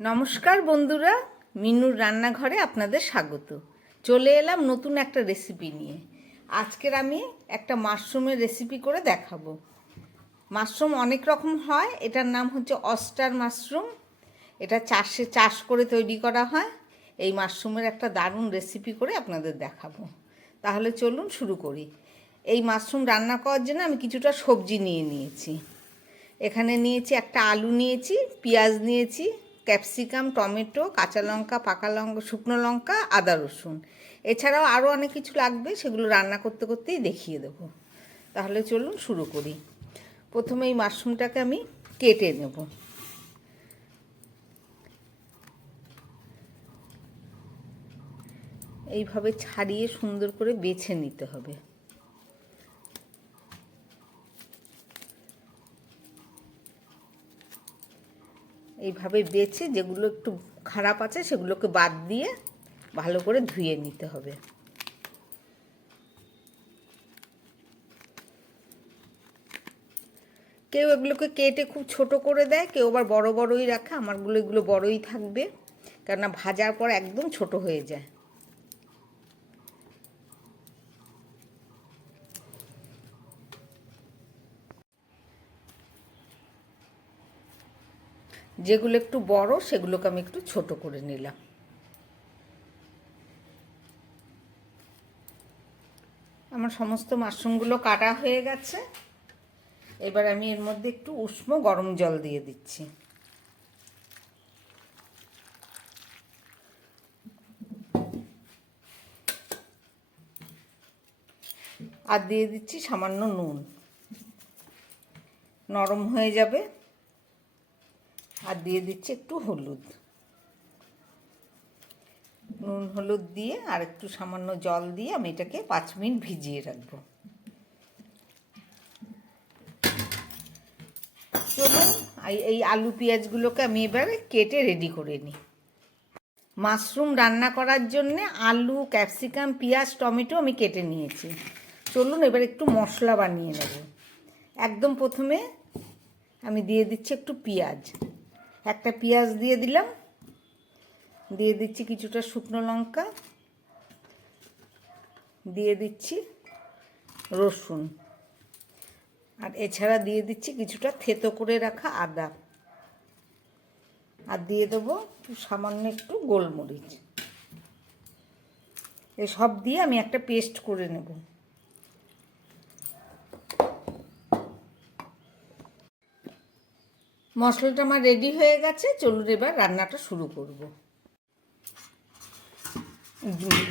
নমস্কার বন্ধুরা, মিনুর রান্নাঘরে আপনাদের স্বাগত। চলে এলাম নতুন একটা রেসিপি নিয়ে। আজকের আমি একটা মাশরুমের রেসিপি করে দেখাবো। মাশরুম অনেক রকম হয়, এটার নাম হচ্ছে অস্টার মাশরুম। এটা চাষ করে তৈরি করা হয়। এই মাশরুমের একটা দারুণ রেসিপি করে আপনাদের দেখাবো। তাহলে চলুন শুরু করি। এই মাশরুম রান্না করার জন্য আমি কিছুটা সবজি নিয়েছি। এখানে নিয়েছি একটা আলু নিয়েছি, পেঁয়াজ নিয়েছি, ক্যাপসিকাম, টমেটো, কাঁচা লঙ্কা, পাকা লঙ্কা, শুকনো লঙ্কা, আদা রসুন। এছাড়াও আরও অনেক কিছু লাগবে, সেগুলো রান্না করতে করতেই দেখিয়ে দেবো। তাহলে চলুন শুরু করি। প্রথমে এই মাশরুমটাকে আমি কেটে নেব। এইভাবে ছাড়িয়ে সুন্দর করে বেছে নিতে হবে। এইভাবে বেছে যেগুলো একটু খারাপ আছে সেগুলোকে বাদ দিয়ে ভালো করে ধুয়ে নিতে হবে। কেউ এগুলোকে কেটে খুব ছোট করে দেয়, কেউ আবার বড় বড়ই রাখে। আমারগুলো এগুলো বড়ই থাকবে, কেননা ভাজার পর একদম ছোট হয়ে যায়। যেগুলো একটু বড় সেগুলোকে আমি একটু ছোট করে নিলাম। আমার সমস্ত মাশরুমগুলো কাটা হয়ে গেছে। এবার আমি এর মধ্যে একটু উষ্ণ গরম জল দিয়ে দিচ্ছি। আর দিয়ে দিচ্ছি সামান্য নুন। নরম হয়ে যাবে। আর দিয়ে দিচ্ছি একটু হলুদ। নুন হলুদ দিয়ে আর একটু সামান্য জল দিয়ে আমি এটাকে 5 মিনিট ভিজিয়ে রাখবো। চলুন এই আলু পেঁয়াজগুলোকে আমি এবারে কেটে রেডি করে নিই। মাশরুম রান্না করার জন্যে আলু, ক্যাপসিকাম, পেঁয়াজ, টমেটো আমি কেটে নিয়েছি। চলুন এবার একটু মশলা বানিয়ে নেব। একদম প্রথমে আমি দিয়ে দিচ্ছি একটু পেঁয়াজ। একটা পেঁয়াজ দিয়ে দিলাম। দিয়ে দিচ্ছি কিছুটা শুকনো লঙ্কা, দিয়ে দিচ্ছি রসুন, আর এছাড়া দিয়ে দিচ্ছি কিছুটা থেতো করে রাখা আদা, আর দিয়ে দেবো সামান্য একটু গোলমরিচ। এসব দিয়ে আমি একটা পেস্ট করে নেব। মশলাটা আমার রেডি হয়ে গেছে। চলুন এবার রান্নাটা শুরু করব।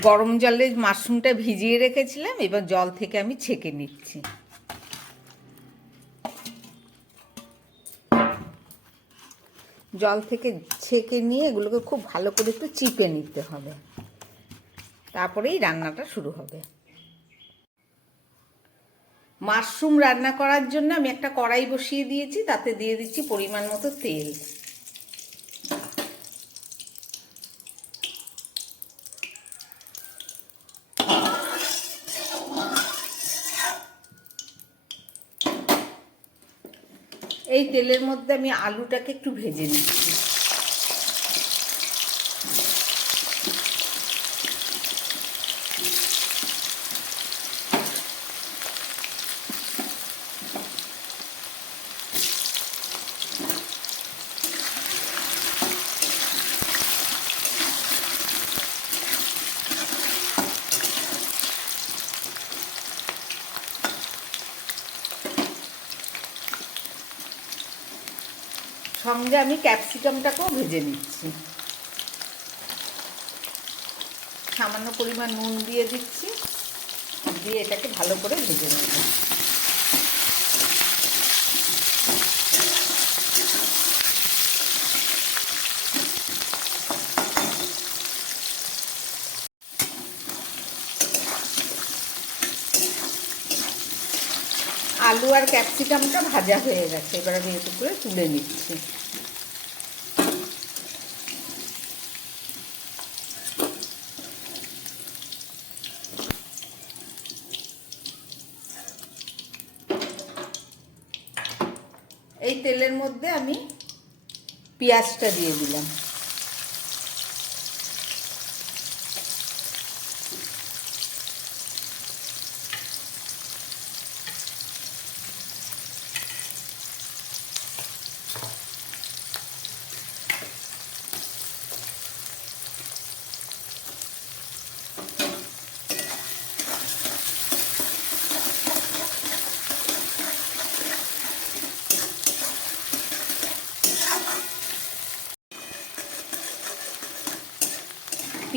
গরম জলে মাশরুমটা ভিজিয়ে রেখেছিলাম, এবার জল থেকে আমি ছেঁকে নিচ্ছি। জল থেকে ছেঁকে নিয়ে এগুলোকে খুব ভালো করে একটু চিপে নিতে হবে, তারপরেই রান্নাটা শুরু হবে। মাশরুম রান্না করার জন্য আমি একটা কড়াই বসিয়ে দিয়েছি, তাতে দিয়ে দিচ্ছি পরিমাণ মতো তেল। এই তেলের মধ্যে আমি আলুটাকে একটু ভেজে নিচ্ছি। সঙ্গে আমি ক্যাপসিকামটাকেও ভেজে নিচ্ছি। সামান্য পরিমাণ নুন দিয়ে দিচ্ছি, দিয়ে এটাকে ভালো করে ভেজে নেব। আলু আর ক্যাপসিকামটা ভাজা হয়ে গেছে, এবার আমি এতে করে তুলে নিচ্ছি। এই তেলের মধ্যে আমি পেঁয়াজটা দিয়ে দিলাম।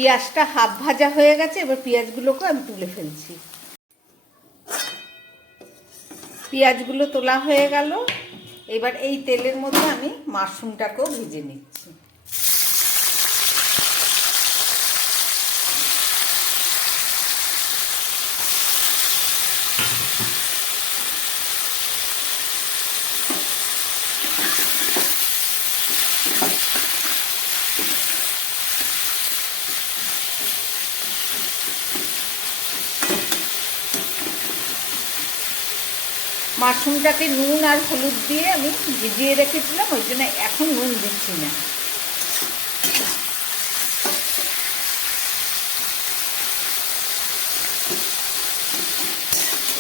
পেঁয়াজটা হাফ ভাজা হয়ে গেছে, এবার পেঁয়াজগুলোকে আমি তুলে ফেলছি। পেঁয়াজগুলো তোলা হয়ে গেল, এবার এই তেলের মধ্যে আমি মাশরুমটাকেও ভেজে নিচ্ছি। মাশরুমটাকে নুন আর হলুদ দিয়ে আমি ভিজিয়ে রেখেছিলাম, ওই জন্য এখন নুন দিচ্ছি না।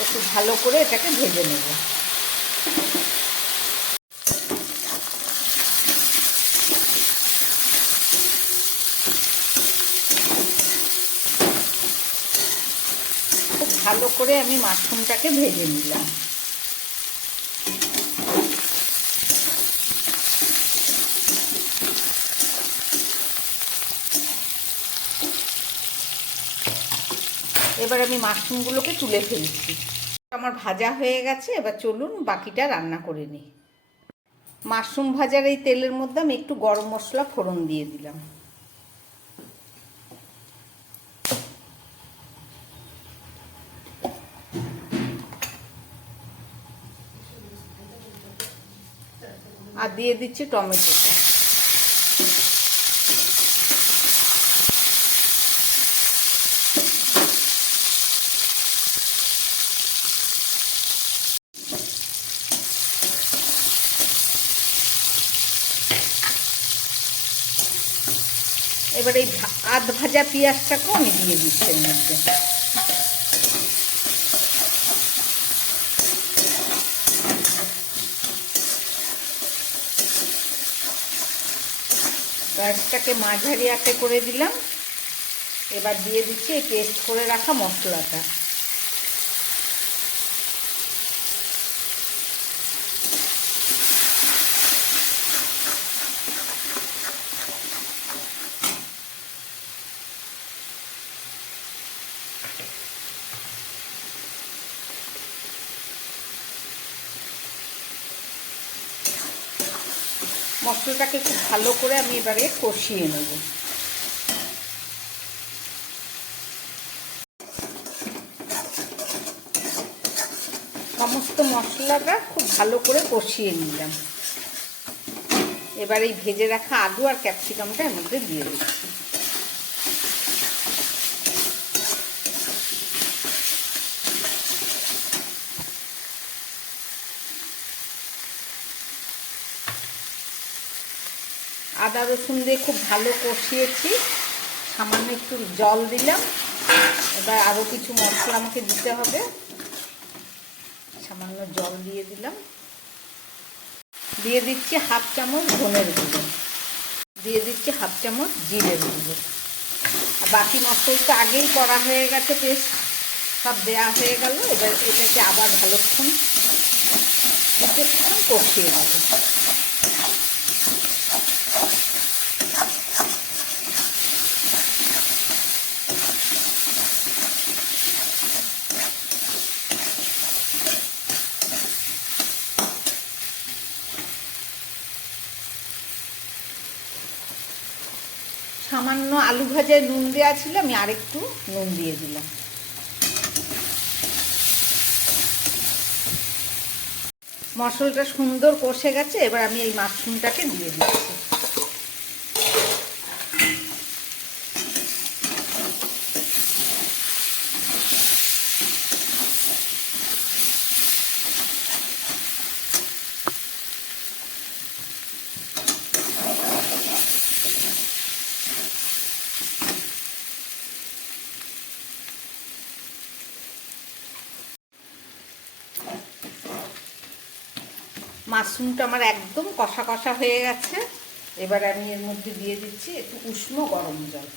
একটু ভালো করে এটাকে ভেজে নেব। খুব ভালো করে আমি মাশরুমটাকে ভেজে নিলাম। এবার আমি মাশরুমগুলোকে তুলে ফেলছি। আমার ভাজা হয়ে গেছে, এবার চলুন বাকিটা রান্না করে নিই। মাশরুম ভাজার এই তেলের মধ্যে আমি একটু গরম মশলা ফোড়ন দিয়ে দিলাম। আর দিয়ে দিচ্ছি টমেটোটা। এবার এই আধ ভাজা পেঁয়াজটাকেও আমি দিয়ে দিচ্ছি এর মধ্যে। পেঁয়াজটাকে মাঝারি আঁচে করে দিলাম। এবার দিয়ে দিচ্ছি এই পেস্ট করে রাখা মশলাটা। মশলাটাকে খুব ভালো করে আমি এবারে কষিয়ে নেব। সমস্ত মশলাটা খুব ভালো করে কষিয়ে নিলাম। এবার এই ভেজে রাখা আলু আর ক্যাপসিকামটা এর মধ্যে দিয়ে দিচ্ছি। আদা রসুন দিয়ে খুব ভালো কষিয়েছি, সামান্য একটু জল দিলাম। এবার আরও কিছু মশলা আমাকে দিতে হবে, সামান্য জল দিয়ে দিলাম। দিয়ে দিচ্ছি হাফ চামচ ধনের গুঁড়ো, দিয়ে দিচ্ছি হাফ চামচ জিরের গুঁড়ো। আর বাকি মশলাটা আগেই করা হয়ে গেছে, পেস্ট সব দেওয়া হয়ে গেল। এবার এটাকে আবার ভালোক্ষণ কষিয়ে নেব। সামান্য আলু ভাজায় নুন দেওয়া ছিল, আমি আরেকটু নুন দিয়ে দিলাম। মশলাটা সুন্দর কষে গেছে, এবার আমি এই মাশরুমটাকে দিয়ে দিচ্ছি। মাশরুমটা আমার একদম কষা কষা হয়ে গেছে। এবার আমি এর মধ্যে দিয়ে দিচ্ছি একটু উষ্ণ গরম জল।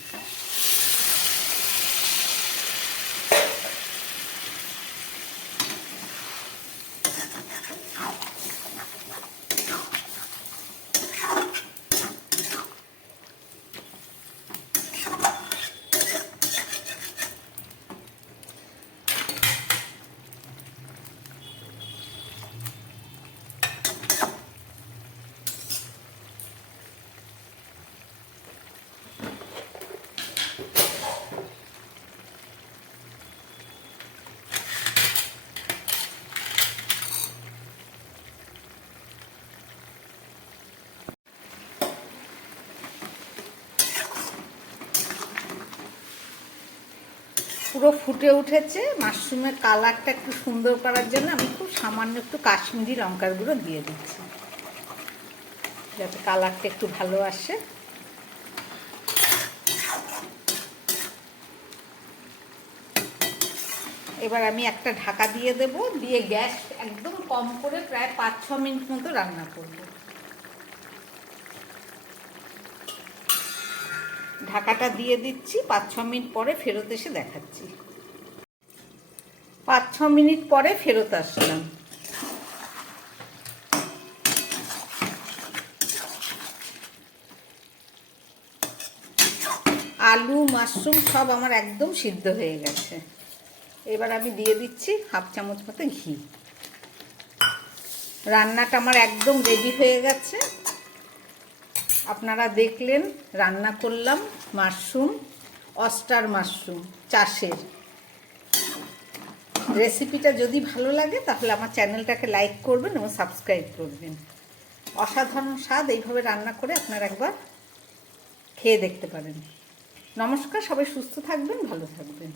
পুরো ফুটে উঠেছে। মাশরুমের কালারটা একটু সুন্দর করার জন্য আমি খুব সামান্য একটু কাশ্মীরি লঙ্কার গুঁড়ো দিয়ে দিচ্ছি, যাতে কালারটা একটু ভালো আসে। এবার আমি একটা ঢাকা দিয়ে দেব, দিয়ে গ্যাস একদম কম করে প্রায় 5-6 মিনিট মতো রান্না করব। ঢাকাটা দিয়ে দিচ্ছি, 5-6 মিনিট পরে ফেরত এসে দেখাচ্ছি। 5-6 মিনিট পরে ফেরত আসলাম। আলু মাশরুম সব আমার একদম সিদ্ধ হয়ে গেছে। এবার আমি দিয়ে দিচ্ছি 1/2 চামচ মতো ঘি। রান্নাটা আমার একদম রেডি হয়ে গেছে। আপনারা দেখলেন রান্না করলাম মাশরুম, অস্টার মাশরুম চাষের রেসিপিটা। যদি ভালো লাগে তাহলে আমার চ্যানেলটাকে লাইক করবেন এবং সাবস্ক্রাইব করবেন। অসাধারণ স্বাদ, এইভাবে রান্না করে আপনারা একবার খেয়ে দেখতে পারেন। নমস্কার, সবাই সুস্থ থাকবেন, ভালো থাকবেন।